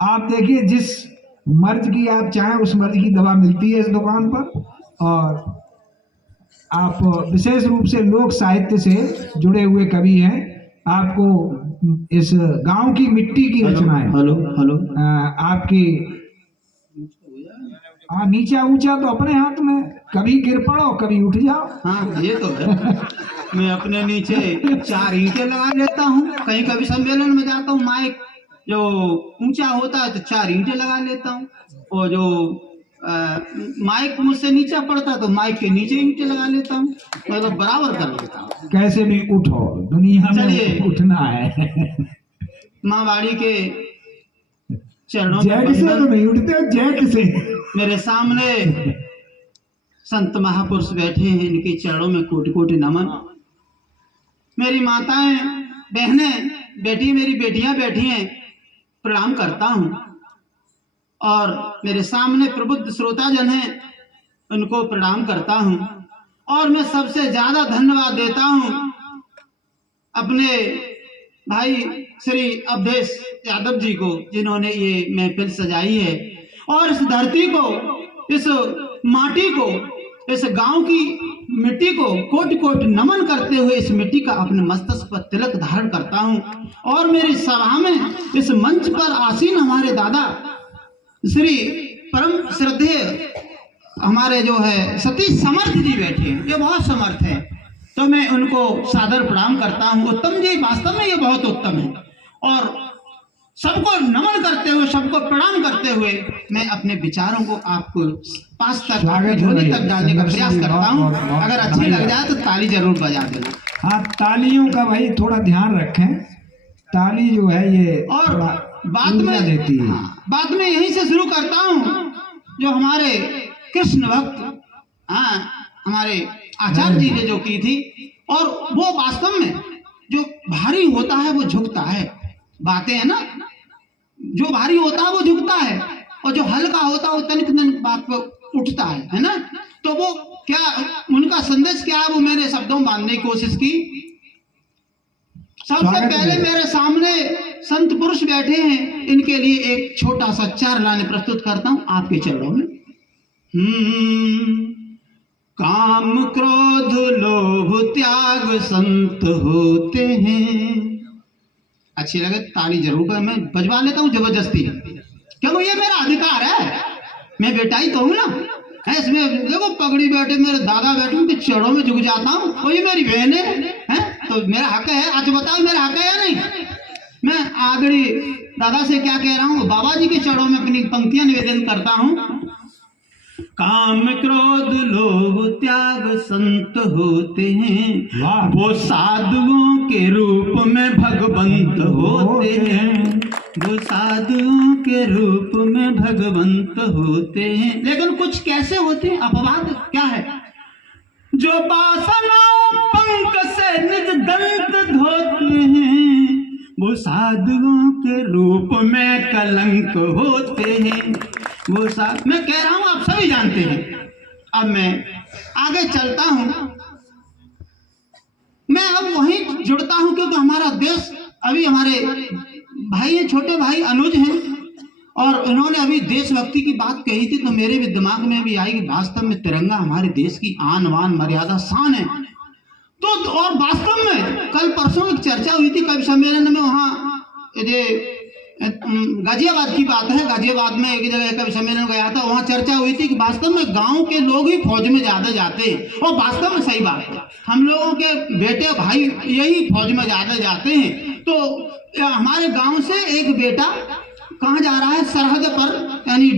आप देखिए जिस मर्ज की आप चाहें उस मर्ज की दवा मिलती है इस दुकान पर। और आप विशेष रूप से लोक साहित्य से जुड़े हुए कवि हैं। आपको इस गांव की मिट्टी की रचनाएं, हेलो हेलो आपकी हाँ, नीचा ऊंचा तो अपने हाथ में, कभी गिर पड़ो कभी उठ जाओ। हाँ ये तो है। मैं अपने नीचे 4 ईंटें लगा लेता हूँ, कहीं कभी सम्मेलन में जाता हूँ, माइक जो ऊंचा होता है तो 4 ईंटें लगा लेता हूँ, और जो माइक मुझसे नीचा पड़ता है तो माइक के नीचे ईंटें लगा लेता हूँ, मतलब बराबर कर लेता हूँ। कैसे भी उठो, दुनिया चलिए में उठना है। माँ बाड़ी के चरणों में जैक से तो वंदन। नहीं उठते, जैक से। मेरे सामने संत महापुरुष बैठे हैं, इनके चरणों में कोटि कोटि नमन। मेरी माताएं, बहनें, बेटी, मेरी बेटियां बैठी हैं, प्रणाम करता हूं। और मेरे सामने प्रबुद्ध श्रोताजन हैं, उनको प्रणाम करता हूं। और मैं सबसे ज्यादा धन्यवाद देता हूं अपने भाई श्री अवधेश यादव जी को, जिन्होंने ये महफिल सजाई है और इस धरती को, इस माटी को, इस गांव की मिट्टी को कोटि कोटि नमन करते हुए इस मिट्टी का अपने मस्तक पर तिलक धारण करता हूं। और मेरी सभा में इस मंच पर आसीन हमारे दादा श्री परम श्रद्धेय हमारे जो है सतीश समर्थ जी बैठे हैं, ये बहुत समर्थ है, तो मैं उनको सादर प्रणाम करता हूं। उत्तम जी, वास्तव में ये बहुत उत्तम है। और सबको नमन करते हुए, सबको प्रणाम करते हुए मैं अपने विचारों को आपको पास तक, आपकी झोली तक डालने का प्रयास करता हूं। अगर अच्छी लग जाए तो ताली जरूर बजा देना। हाँ, तालियों का भाई थोड़ा ध्यान रखें, ताली जो है ये और बाद ऊर्जा देती है। बाद में यहीं से शुरू करता हूं, जो हमारे कृष्ण भक्त, हाँ, हमारे आचार्य जी ने जो की थी, और वो वास्तव में जो भारी होता है वो झुकता है। बातें है ना, जो भारी होता है वो झुकता है, और जो हल्का होता है वो तनिक तनिक बात पे उठता है ना। तो वो क्या, उनका संदेश क्या है, वो मैंने शब्दों में बांधने की कोशिश की। सबसे पहले मेरे सामने संत पुरुष बैठे हैं, इनके लिए एक छोटा सा 4 लाने प्रस्तुत करता हूं आपके चरणों में। काम क्रोध लोभ त्याग संत होते हैं। अच्छी लगे ताली जरूर कर, मैं बजवा लेता हूँ जबरदस्ती, क्योंकि ये मेरा अधिकार है, मैं बेटा ही तो हूँ ना। है इसमें देखो पगड़ी बैठे मेरे दादा बैठे, उनके चरणों में झुक जाता हूँ, और ये मेरी बहन है तो मेरा हक है। आज बताओ मेरा हक है या नहीं। मैं आदरणीय दादा से क्या कह रहा हूँ, बाबा जी के चरणों में अपनी पंक्तियां निवेदन करता हूँ। काम क्रोध लोभ त्याग संत होते हैं, वो साधुओं के रूप में भगवंत होते हैं, वो साधुओं के रूप में भगवंत होते हैं। लेकिन कुछ कैसे होते हैं, अपवाद क्या है, जो वासनाओं पंख से निज दंत धोते हैं, वो साधुओं के रूप में कलंक होते हैं। वो मैं कह रहा हूं, आप सभी जानते हैं। अब मैं आगे चलता हूं, मैं अब वहीं जुड़ता हूं, क्योंकि हमारा देश, अभी हमारे भाई हैं, छोटे भाई अनुज हैं, और उन्होंने अभी देशभक्ति की बात कही थी, तो मेरे भी दिमाग में भी आई कि वास्तव में तिरंगा हमारे देश की आन बान मर्यादा शान है। तो और वास्तव में कल परसों एक चर्चा हुई थी कवि सम्मेलन में, वहाँ ये गाजियाबाद की बात है, गाजियाबाद में एक जगह कवि सम्मेलन गया था, वहाँ चर्चा हुई थी कि वास्तव में गांव के लोग ही फौज में ज्यादा जाते हैं, और वास्तव में सही बात है, हम लोगों के बेटे भाई यही फौज में ज्यादा जाते हैं। तो हमारे गांव से एक बेटा कहाँ जा रहा है, सरहद पर, यानी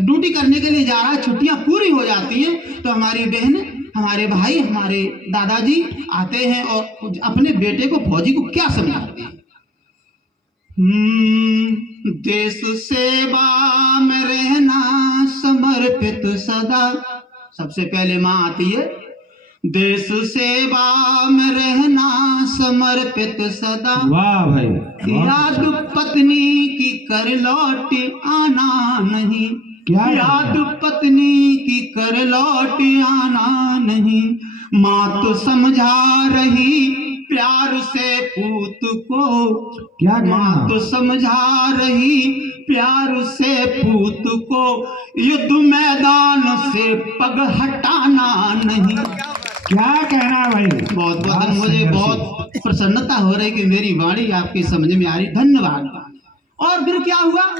ड्यूटी करने के लिए जा रहा है, छुट्टियां पूरी हो जाती हैं, तो हमारी बहन, हमारे भाई, हमारे दादाजी आते हैं और अपने बेटे को, फौजी को क्या समझाते हैं। देश सेवा में रहना समर्पित सदा, सबसे पहले माँ आती है, देश सेवा में रहना समर्पित सदा। वाह भाई, याद पत्नी की कर लौट आना नहीं, याद पत्नी की कर लौट आना नहीं, माँ तो समझा रही प्यार से पूत को, क्या माँ कहना? तो समझा रही प्यार से पूत को, युद्ध मैदान से पग हटाना नहीं। क्या कहना है भाई? बहुत बहुत वाह, मुझे संघर्षी। बहुत प्रसन्नता हो रही कि मेरी वाणी आपके समझ में आ रही, धन्यवाद। और फिर क्या हुआ,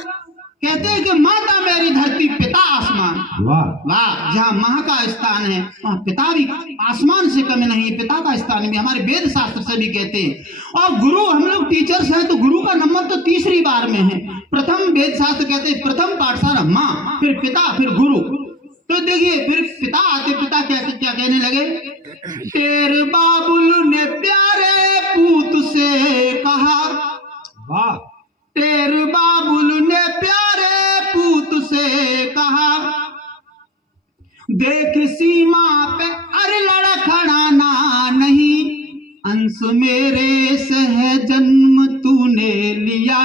कहते हैं कि माता मेरी धरती पिता आसमान। वाह वाह, जहाँ माँ का स्थान है वहाँ पिता भी आसमान से कम नहीं, पिता का स्थान भी हमारे वेद शास्त्र से भी कहते हैं। और गुरु, हम लोग टीचर्स हैं तो गुरु का नंबर तो तीसरी बार में है। प्रथम वेद शास्त्र कहते हैं प्रथम पाठशाला माँ, फिर पिता, फिर गुरु। तो देखिए फिर पिता आते, पिता क्या क्या कहने लगे, तेरे बाबुल ने प्यारे पूत से कहा, वाह, तेरे बाबुल ने प्यारे पूत से कहा, देख सीमा पे अरे लड़खड़ाना नहीं, अंश मेरे से है जन्म तूने लिया,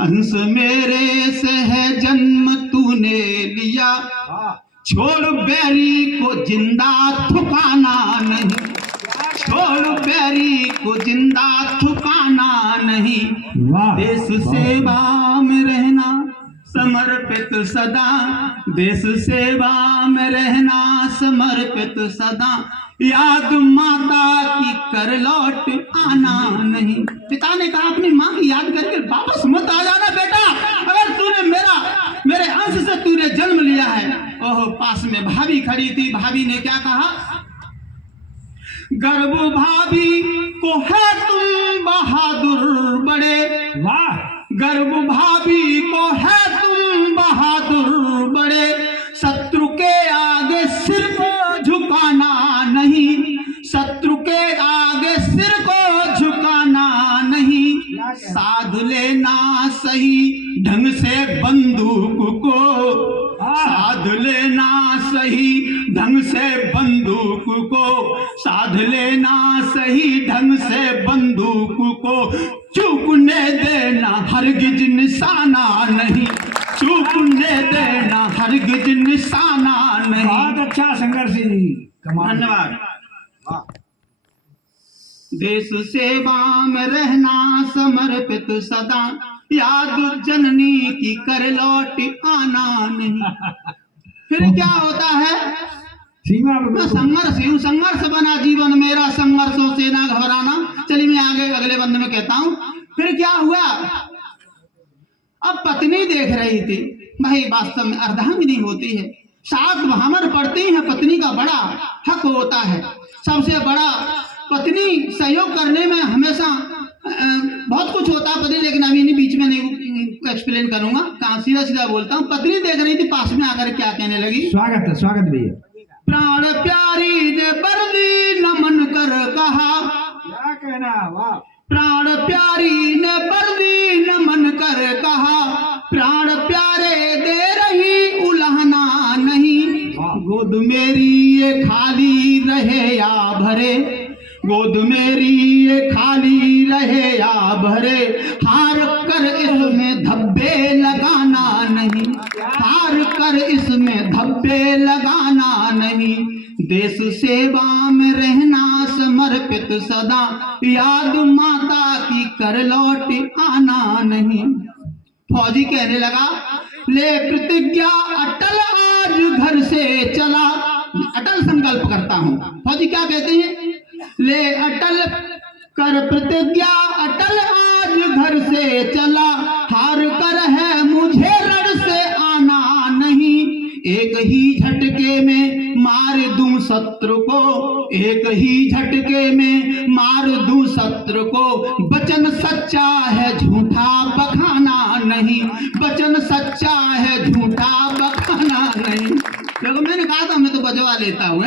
अंश मेरे से है जन्म तूने लिया, वाह, छोड़ बैरी को जिंदा थुकाना नहीं, छोड़ बैरी को जिंदा थुकाना नहीं, वाह। देश सेवा में रहना समर्पित सदा, देश सेवा में रहना समर्पित सदा, याद माता की कर लौट आना नहीं। पिता ने कहा अपनी माँ की याद करके वापस मत आ जाना बेटा, अगर तूने मेरे अंश से तूने जन्म लिया है। ओह, पास में भाभी खड़ी थी, भाभी ने क्या कहा, गर्व भाभी को है तुम बहादुर बड़े, वाह, गर्व भाभी को है तुम बहादुर बड़े, शत्रु के आगे सिर को झुकाना नहीं, शत्रु के आगे सिर को झुकाना नहीं, साध लेना सही ढंग से बंदूक को, साध लेना सही ढंग से बंदूक को, साध लेना सही ढंग से बंदूक को, चूकने देना हरगिज निशाना नहीं, चूकने देना हरगिज निशाना नहीं। बहुत अच्छा संघर्षी जी, कमाल। धन्यवाद। देश सेवा में रहना समर्पित सदा, याद जननी की कर लौट आना नहीं। फिर क्या होता है, सीमा पे मैं बिल्कुल। संघर्ष हूँ, संघर्ष बना जीवन मेरा, संघर्षों से ना घबराना। चलिए मैं आगे अगले बंद में कहता हूँ। फिर क्या हुआ, अब पत्नी देख रही थी, भाई वास्तव में अर्धांगिनी होती है, 7 भामर पड़ती हैं, पत्नी का बड़ा हक होता है, सबसे बड़ा पत्नी सहयोग करने में हमेशा बहुत कुछ होता है पत्नी, लेकिन अभी नहीं बीच में नहीं एक्सप्लेन करूंगा, कहाँ सीधा सीधा बोलता हूँ। पत्नी देख रही थी, पास में आकर क्या कहने लगी, स्वागत भैया। प्राण प्यारी ने बरदी नमन कर कहा, क्या कहना, वाह, प्राण प्यारी ने बरदी नमन कर कहा, प्राण प्यारे दे रही उल्हना नहीं, गोद मेरी ये खाली रहे या भरे, गोद मेरी ये खाली रहे या भरे, हार कर इसमें धब्बे लगाना नहीं, हार कर इसमें धब्बे लगाना नहीं, देश सेवा में रहना समर्पित सदा, याद माता की कर लौट आना नहीं। फौजी कहने लगा, ले प्रतिज्ञा अटल आज घर से चला, अटल संकल्प करता हूँ। फौजी क्या कहते हैं, ले अटल कर प्रतिज्ञा अटल आज घर से चला, हार कर है मुझे रण से आना नहीं, एक ही झटके में मार दूं शत्रु को, एक ही झटके में मार दूं शत्रु को, वचन सच्चा है झूठा बखाना नहीं, वचन सच्चा है झूठा बखाना नहीं। देखो मैंने कहा था मैं तो बजवा लेता हूँ।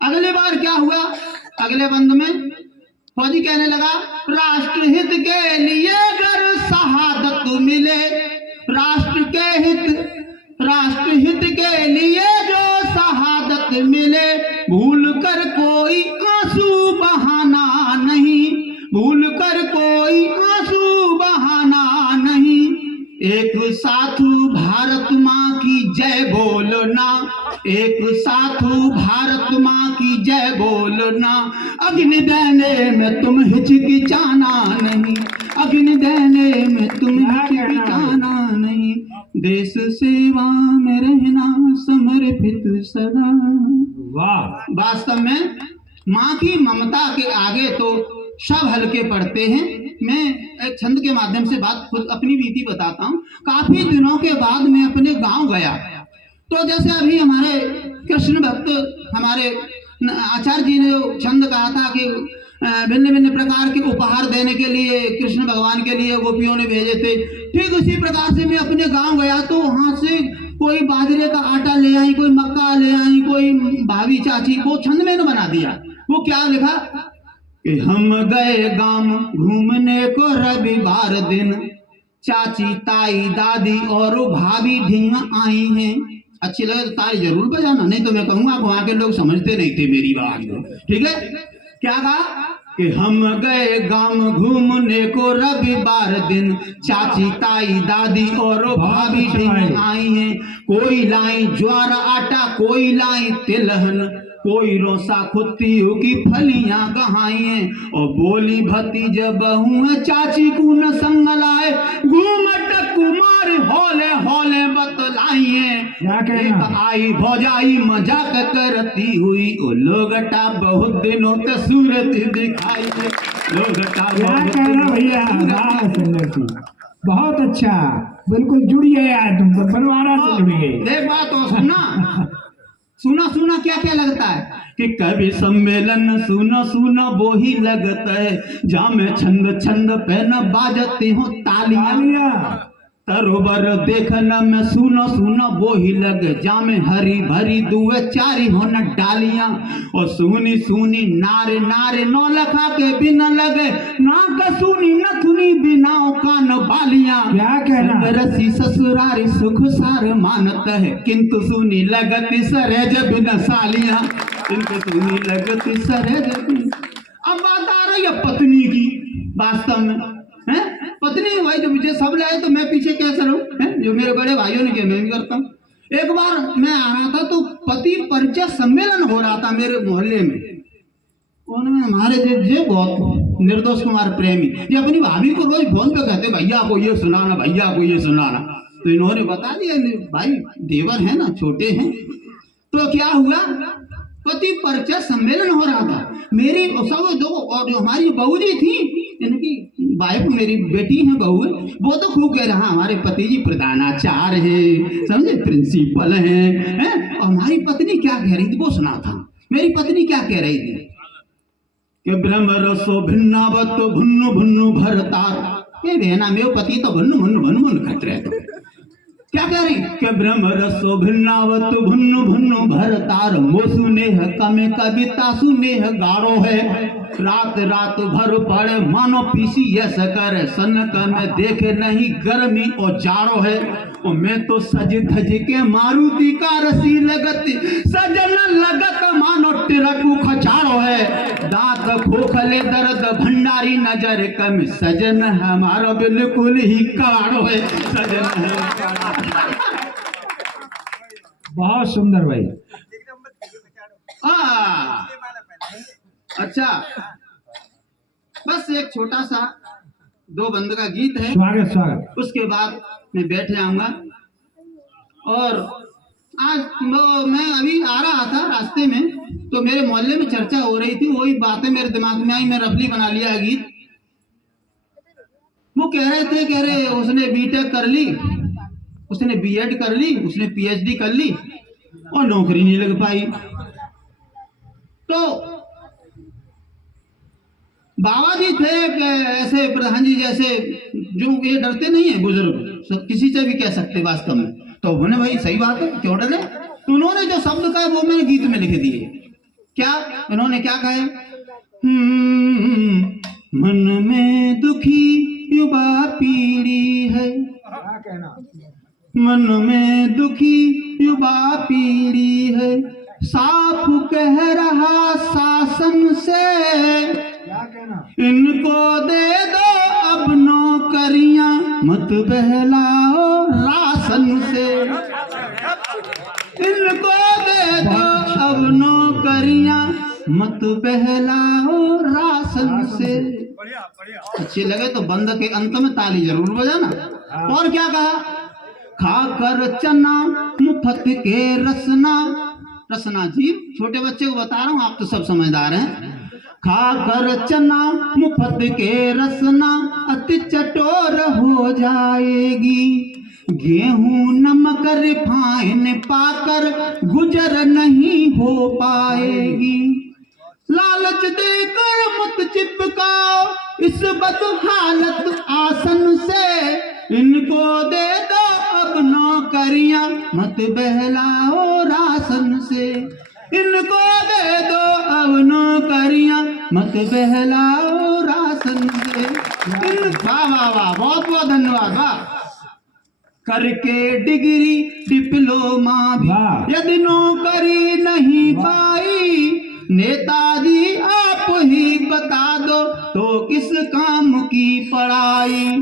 अगली बार क्या हुआ, अगले बंद में फौजी कहने लगा, राष्ट्रहित के लिए अगर शहादत मिले, राष्ट्रहित के लिए जो शहादत मिले, भूल कर कोई आंसू बहाना नहीं, भूल कर कोई आंसू बहाना नहीं, एक साथ भारत माँ की जय बोलना, एक साथ भारत माँ की की जय बोलना, अग्नि देने में तुम हिचकिचाना नहीं, अग्नि देने में तुम हिचकिचाना नहीं, देश सेवा में रहना समर्पित सदा। वाह, वास्तव में माँ की ममता के आगे तो सब हल्के पड़ते हैं। मैं एक छंद के माध्यम से बात खुद अपनी बीती बताता हूँ। काफी दिनों के बाद मैं अपने गांव गया, तो जैसे अभी हमारे कृष्ण भक्त हमारे आचार्य जी ने जो छंद कहा था कि भिन्न भिन्न प्रकार के उपहार देने के लिए कृष्ण भगवान के लिए गोपियों ने भेजे थे, ठीक उसी प्रकार से मैं अपने गांव गया तो वहां से कोई बाजरे का आटा ले आई, कोई मक्का ले आई, कोई भाभी चाची, वो छंद मैंने बना दिया। वो क्या लिखा कि हम गए गांव घूमने को रविवार दिन, चाची ताई दादी और भाभी ढींग आई हैं। अच्छी लगे तो ताली जरूर बजाना, नहीं तो मैं कहूंगा वहां के लोग समझते नहीं थे मेरी बात को। ठीक है, क्या कहा कि हम गए गांव घूमने को रविवार दिन, चाची ताई दादी और भाभी ढींग आई हैं। कोई लाई ज्वार आटा, कोई लाई तिलहन, कोई रोसा खुत्तियों की फलियां गहाई हैं। और बोली भतीज बहू है चाची को न संग लाए, घूमट कुमार होले होले बतलाई हैं। एक आई भौजाई मजाक करती हुई, ओ लोगटा बहुत दिनों तक सूरत दिखाई है, लोगटा भैया, बहुत अच्छा, बिल्कुल जुड़िए यार, तुम तो बनवारा से जुड़िए। देख बात तो सुनना, सुना सुना क्या क्या लगता है कि कवि सम्मेलन सुनो सुनो वो ही लगता है, जहाँ में छंद छंद पे न बाजती हूँ तालियां, तरोबर देखना में सुनो सुनो वो ही लग, जहाँ में हरी भरी दुए चारी हो न डालियां। और सुनी सुनी नारे नारे नौ लखा के बिना लगे, ना कसुनी न थुनी बिना कान बालियां। क्या कहना, रसी ससुरारी सुख सार मानत है, किंतु सुनी लगती सरेज बिना सालियां, किंतु सुनी लगती सरेज। अब बात आ रही है पत्नी की। वास्तव में है पत्नी भाई, जो मुझे सब लाए तो मैं पीछे कैसे रहूं, जो मेरे बड़े भाइयों ने किया मैं भी करता हूँ। एक बार मैं आ रहा था तो पति परिचय सम्मेलन हो रहा था मेरे मोहल्ले में। उन्होंने हमारे जो बहुत निर्दोष कुमार प्रेमी ये अपनी भाभी को रोज फोन पे कहते भैया को ये सुनाना, भैया को ये सुनाना। तो इन्होंने बता दिया भाई देवर है ना, छोटे हैं। तो क्या हुआ, पति परिचय सम्मेलन हो रहा था। मेरी सब दो और जो हमारी बहू जी थी, इनकी वाइफ मेरी बेटी है बहू, वो तो खूब कह रहा हमारे पति जी प्रधानाचार्य है, समझे, प्रिंसिपल है। और हमारी पत्नी क्या कह रही थी वो सुना था। मेरी पत्नी क्या कह रही थी कि ब्रह्म रसो भिन्नावत भुन्नु भुन्नु भरतार। ये बहना मेरे पति तो भुन्नु भुन्नु भुन्नु भुन्नु खत रहे थे। क्या कह रही कि ब्रह्म रसो भिन्नावत भुन्नु भुन्नु भरतार, मोसु नेह कमे कविता सुनेह गाढ़ो है, रात रात भर पड़े मानो पीसी यस कर, सनक में देखे नहीं गर्मी और जाड़ो है। और मैं तो सज धज के मारुति का रसी लगत, सजन लगत मानो टिरकू खचाड़ो है, दांत खोखले दर्द भंडारी नजर कम, सजन हमारा बिल्कुल ही काड़ो है, सजन है। बहुत सुंदर भाई। अच्छा, बस एक छोटा सा दो बंद का गीत है, स्वागत स्वागत। उसके बाद मैं बैठ जाऊंगा। और आज मैं अभी आ रहा था रास्ते में, तो मेरे मोहल्ले में चर्चा हो रही थी, वही बातें मेरे दिमाग में आई, मैं रफली बना लिया है गीत। वो कह रहे थे, कह रहे उसने बीटेक कर ली, उसने बीएड कर ली, उसने पीएचडी कर ली और नौकरी नहीं लग पाई। तो बाबा जी थे ऐसे प्रधान जी जैसे, जो ये डरते नहीं है बुजुर्ग, किसी से भी कह सकते वास्तव में। तो उन्होंने भाई सही बात है, क्यों डरे। तो उन्होंने जो शब्द कहा वो मैंने गीत में लिख दिए। क्या उन्होंने क्या कहा, मन में दुखी युवा पीढ़ी है, मन में दुखी युवा पीढ़ी है, साफ कह रहा शासन से, इनको दे दो अब नौकरियां, मत बहलाओ राशन से, इनको दे दो अब नौकरियां, मत बहलाओ राशन से। अच्छी लगे तो बंद के अंत में ताली जरूर बजाना। और क्या कहा, खाकर चना मुफ्त के रसना, रसना जी छोटे बच्चे को बता रहा हूं, आप तो सब समझदार हैं। खाकर चना मुफ्त के रसना अति चटोर हो जाएगी, गेहूं नमक रिफाइन पाकर गुजर नहीं हो पाएगी। लालच देकर मत चिपकाओ इस बदहालत आसन से, इनको दे दो अब नौकरियां मत बहलाओ राशन से। इनको दे दो अब नौकरियां मत बहलाओ राशन से। वाह वाह वाह, बहुत बहुत धन्यवाद। वाह, करके डिग्री डिप्लोमा भी यदि नौकरी नहीं पाई, नेताजी आप ही बता दो तो किस काम की पढ़ाई।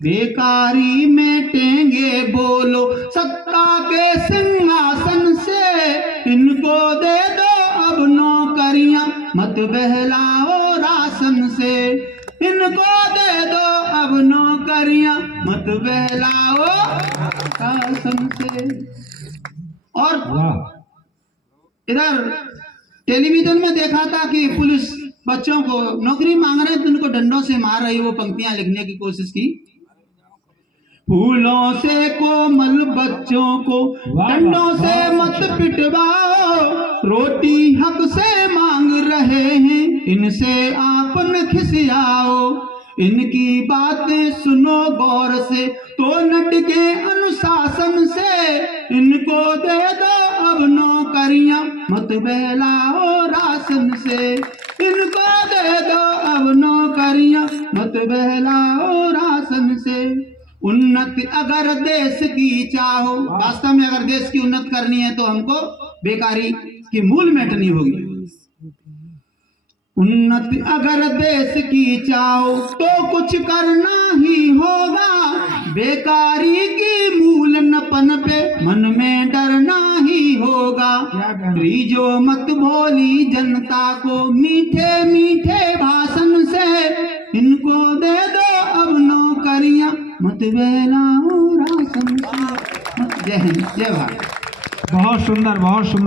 बेकारी में टेंगे बोलो सत्ता के सिंहासन से, इनको दे दो अब नौकरियां मत बहलाओ राशन से। इनको दे दो अब नौकरियां मत बहलाओ राशन से। और इधर टेलीविजन में देखा था कि पुलिस बच्चों को नौकरी मांग रहे हैं तो उनको डंडों से मार रही, वो पंक्तियां लिखने की कोशिश की। फूलों से कोमल बच्चों को डंडों से मत पिटवाओ, रोटी हक से मांग रहे हैं इनसे आप न खिसियाओ। इनकी बातें सुनो गौर से तो न टिके अनुशासन से, इनको दे दो अब नौकरियां मत बहलाओ राशन से। इनको दे दो अब नौकरियां मत बहलाओ राशन से। उन्नति अगर देश की चाहो, वास्तव में अगर देश की उन्नति करनी है तो हमको बेकारी की मूल मिटनी होगी। उन्नति अगर देश की चाहो तो कुछ करना ही होगा, बेकारी की मूल नपन पे मन में डरना ही होगा। रीझो मत भोली जनता को मीठे मीठे भाषण से, इनको दे दो अब नौकरियां मत बहलाओ राशन से। जय हिंद, जय भारत। बहुत सुंदर, बहुत सुंदर।